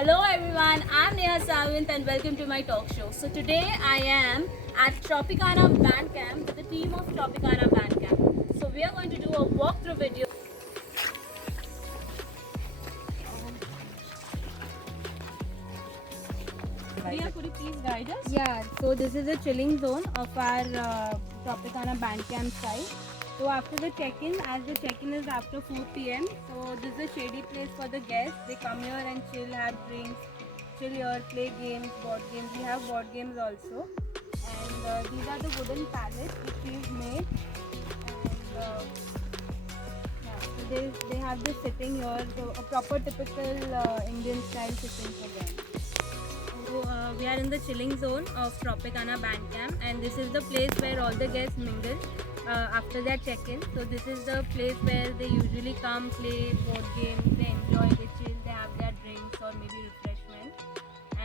Hello everyone, I'm Neha Savint and welcome to my talk show. So today I am at Tropicana Bandcamp with the team of Tropicana Bandcamp. So we are going to do a walkthrough video. Priya, could you please guide us? Yeah, so this is a chilling zone of our Tropicana Bandcamp site. So after the check-in, as the check-in is after 4 p.m., so this is a shady place for the guests. They come here and chill, have drinks, chill here, play games, board games. We have board games also. And these are the wooden pallets which we've made. And yeah, so they have this sitting here, so a proper typical Indian style sitting for them. So we are in the chilling zone of Tropicana Bandcamp, and this is the place where all the guests mingle after their check-in. So this is the place where they usually come, play board games, they enjoy, they chill, they have their drinks or maybe refreshment.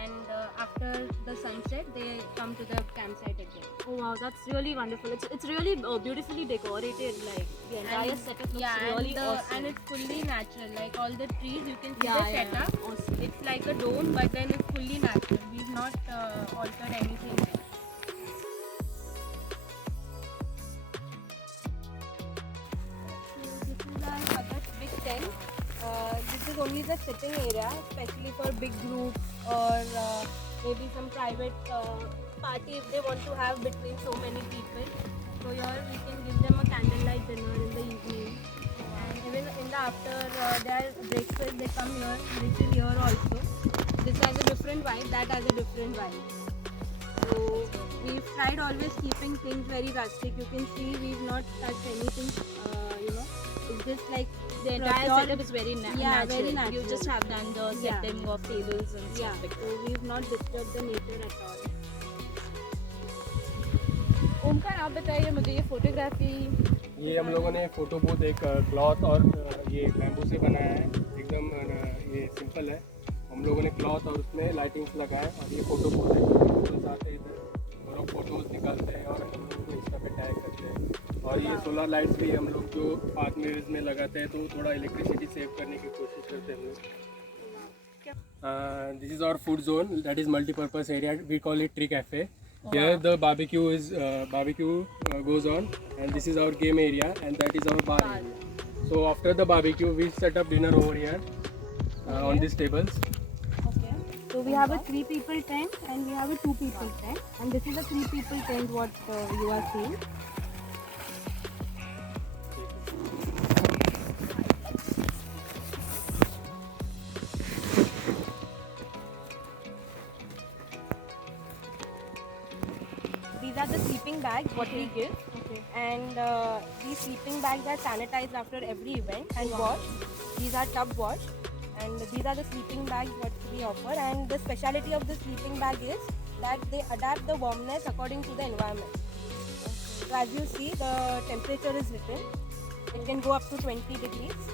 And after the sunset, they come to the campsite again. Oh wow, that's really wonderful. It's really beautifully decorated. Like the entire setup looks really awesome. And it's fully natural. Like all the trees, you can see Yeah, the setup. awesome. It's like a dome, but then it's fully natural. We've not altered anything there. So this is our other big tent. This is only the sitting area, especially for big groups or maybe some private party if they want to have between so many people. So here we can give them a candlelight dinner in the evening. And even in the after their breakfast, they come here, they chill here also. This has a different vibe, that has a different vibe. So we've tried always keeping things very rustic. You can see we've not touched anything, it's just like The entire setup is very natural. very natural. You just have done the setting of tables and stuff like so we've not disturbed the nature at all. Omkar आप बताइए मुझे ये photography ये हम लोगों ने photo booth एक cloth और ये बैम्बू से बनाया है एकदम ये सिंपल है हम लोगों ने क्लॉथ और उसमें लाइटिंग्स लगाए और ये फोटो बूथ है फोटोज आते हैं इधर और लोग फोटोज निकालते हैं और हम लोग इंस्टा पे टैग करते हैं और ये सोलर लाइट्स भी हम लोग जो पार्क में लगाते हैं तो थोड़ा इलेक्ट्रिसिटी सेव करने की कोशिश करते हैं हम लोग this is our food zone that is multipurpose area we call it tree cafe. Here the barbecue goes on and this is our game area and that is our bar area. So after the barbecue we set up dinner over here on these tables. Okay. So we have a 3 people tent and we have a 2 people tent and this is a 3 people tent what you are seeing. These are the sleeping bags what we give. Okay. And these sleeping bags are sanitized after every event and washed. These are tub washed. And these are the sleeping bags what we offer. And the speciality of the sleeping bag is that they adapt the warmness according to the environment. So as you see, the temperature is written. It can go up to 20 degrees.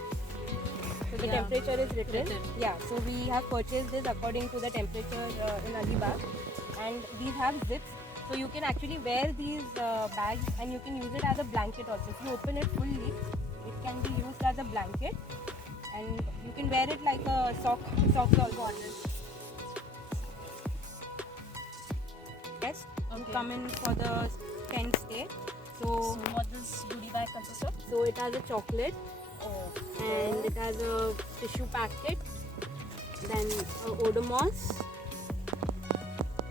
So the temperature is written. Yeah. So we have purchased this according to the temperature in Alibag. And these have zips. So you can actually wear these bags and you can use it as a blanket also. If you open it fully, it can be used as a blanket and you can wear it like a sock also. Yes, you come in for the tent stay. So what this goodie bag consists of? So it has a chocolate and it has a tissue packet, then Odomos,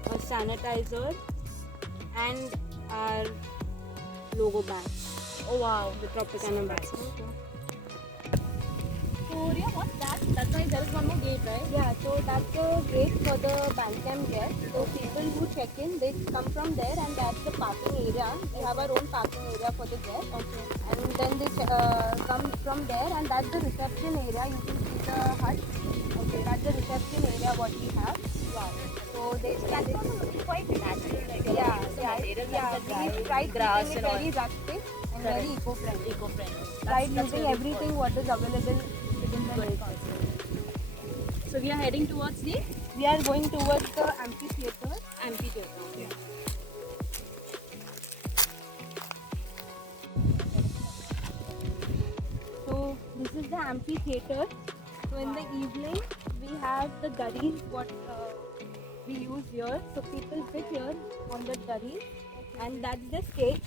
a sanitizer, and our logo badge. Oh wow, The Tropicana badge. So Ria, what's that? That's why there is one more gate, right? Yeah, so that's a gate for the Bandcamp guests. So people who check in, they come from there and that's the parking area. We have our own parking area for the guests. Okay. And then they come from there and that's the reception area. You can see the hut. Okay, that's the reception area what we have. Wow. So they quite natural, like we tried grass keeping it and very rustic and very eco-friendly. eco-friendly. Tried using everything what is available within the nature. So we are heading towards the We are going towards the amphitheater. amphitheater. So this is the amphitheater So in the evening, we have the gurries, what we use here. So people sit here on the gurries, and that's the stage.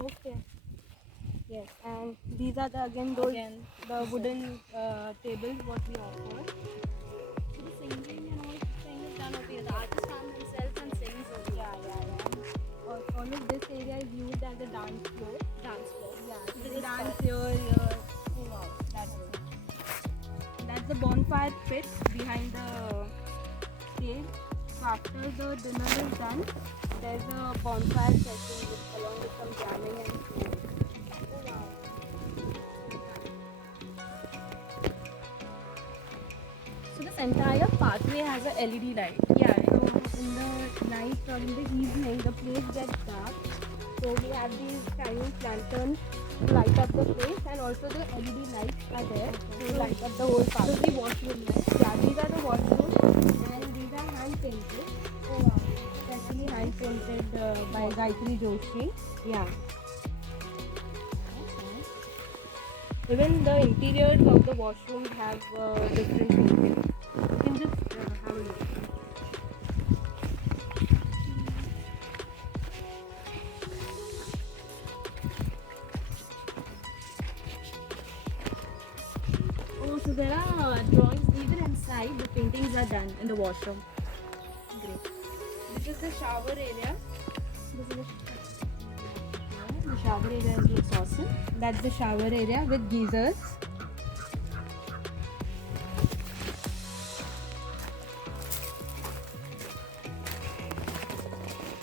Okay. Yes, and these are the the wooden tables what we offer. So the singing and all thing is done over here. The artist comes himself and sings over here. Yeah. All of this area is used as a dance floor. Dance floor. Yeah, So so this we is dance fun. here. Oh wow, that's it. That's the bonfire pit behind the stage. So after the dinner is done, there's a bonfire session along with some jamming and food. Oh wow. So this entire pathway has a LED light. Yeah, so in the night or in the evening, the place gets dark. So we have these tiny lanterns to light up the place, and also the LED lights are there to light up the whole So path. the washroom, right? Yeah, these are the washrooms, and these are hand painted. Oh wow. Especially hand painted by Gayatri Joshi. Yeah. Even the interiors of the washrooms have different paintings. You can just have a look. Oh, so there are drawings even inside. The paintings are done in the washroom. Great. This is the shower area. This is the shower area looks awesome. That's the shower area with geysers.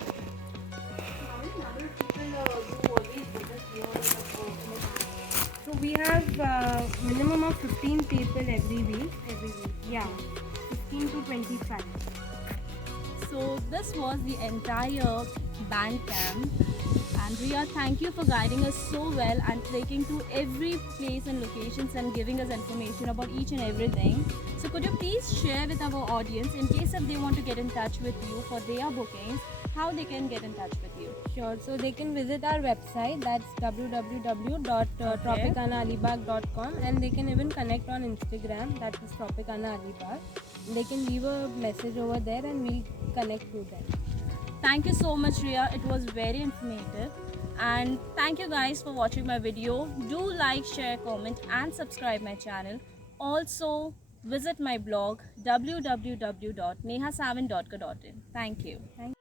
How many number of people do always visit here So we have minimum of 15 people every week. Yeah, 15 to 25. So this was the entire band camp, and Riya, thank you for guiding us so well and taking to every place and locations and giving us information about each and everything. So could you please share with our audience, in case if they want to get in touch with you for their bookings, how they can get in touch with you? Sure. So they can visit our website. That's www.tropicanaalibaug.com, and they can even connect on Instagram. That is Tropicana Alibag. They can leave a message over there, and we'll connect to them. Thank you so much, Riya. It was very informative. And thank you guys for watching my video. Do like, share, comment and subscribe my channel. Also visit my blog www.nehasavan.co.in. Thank you. Thank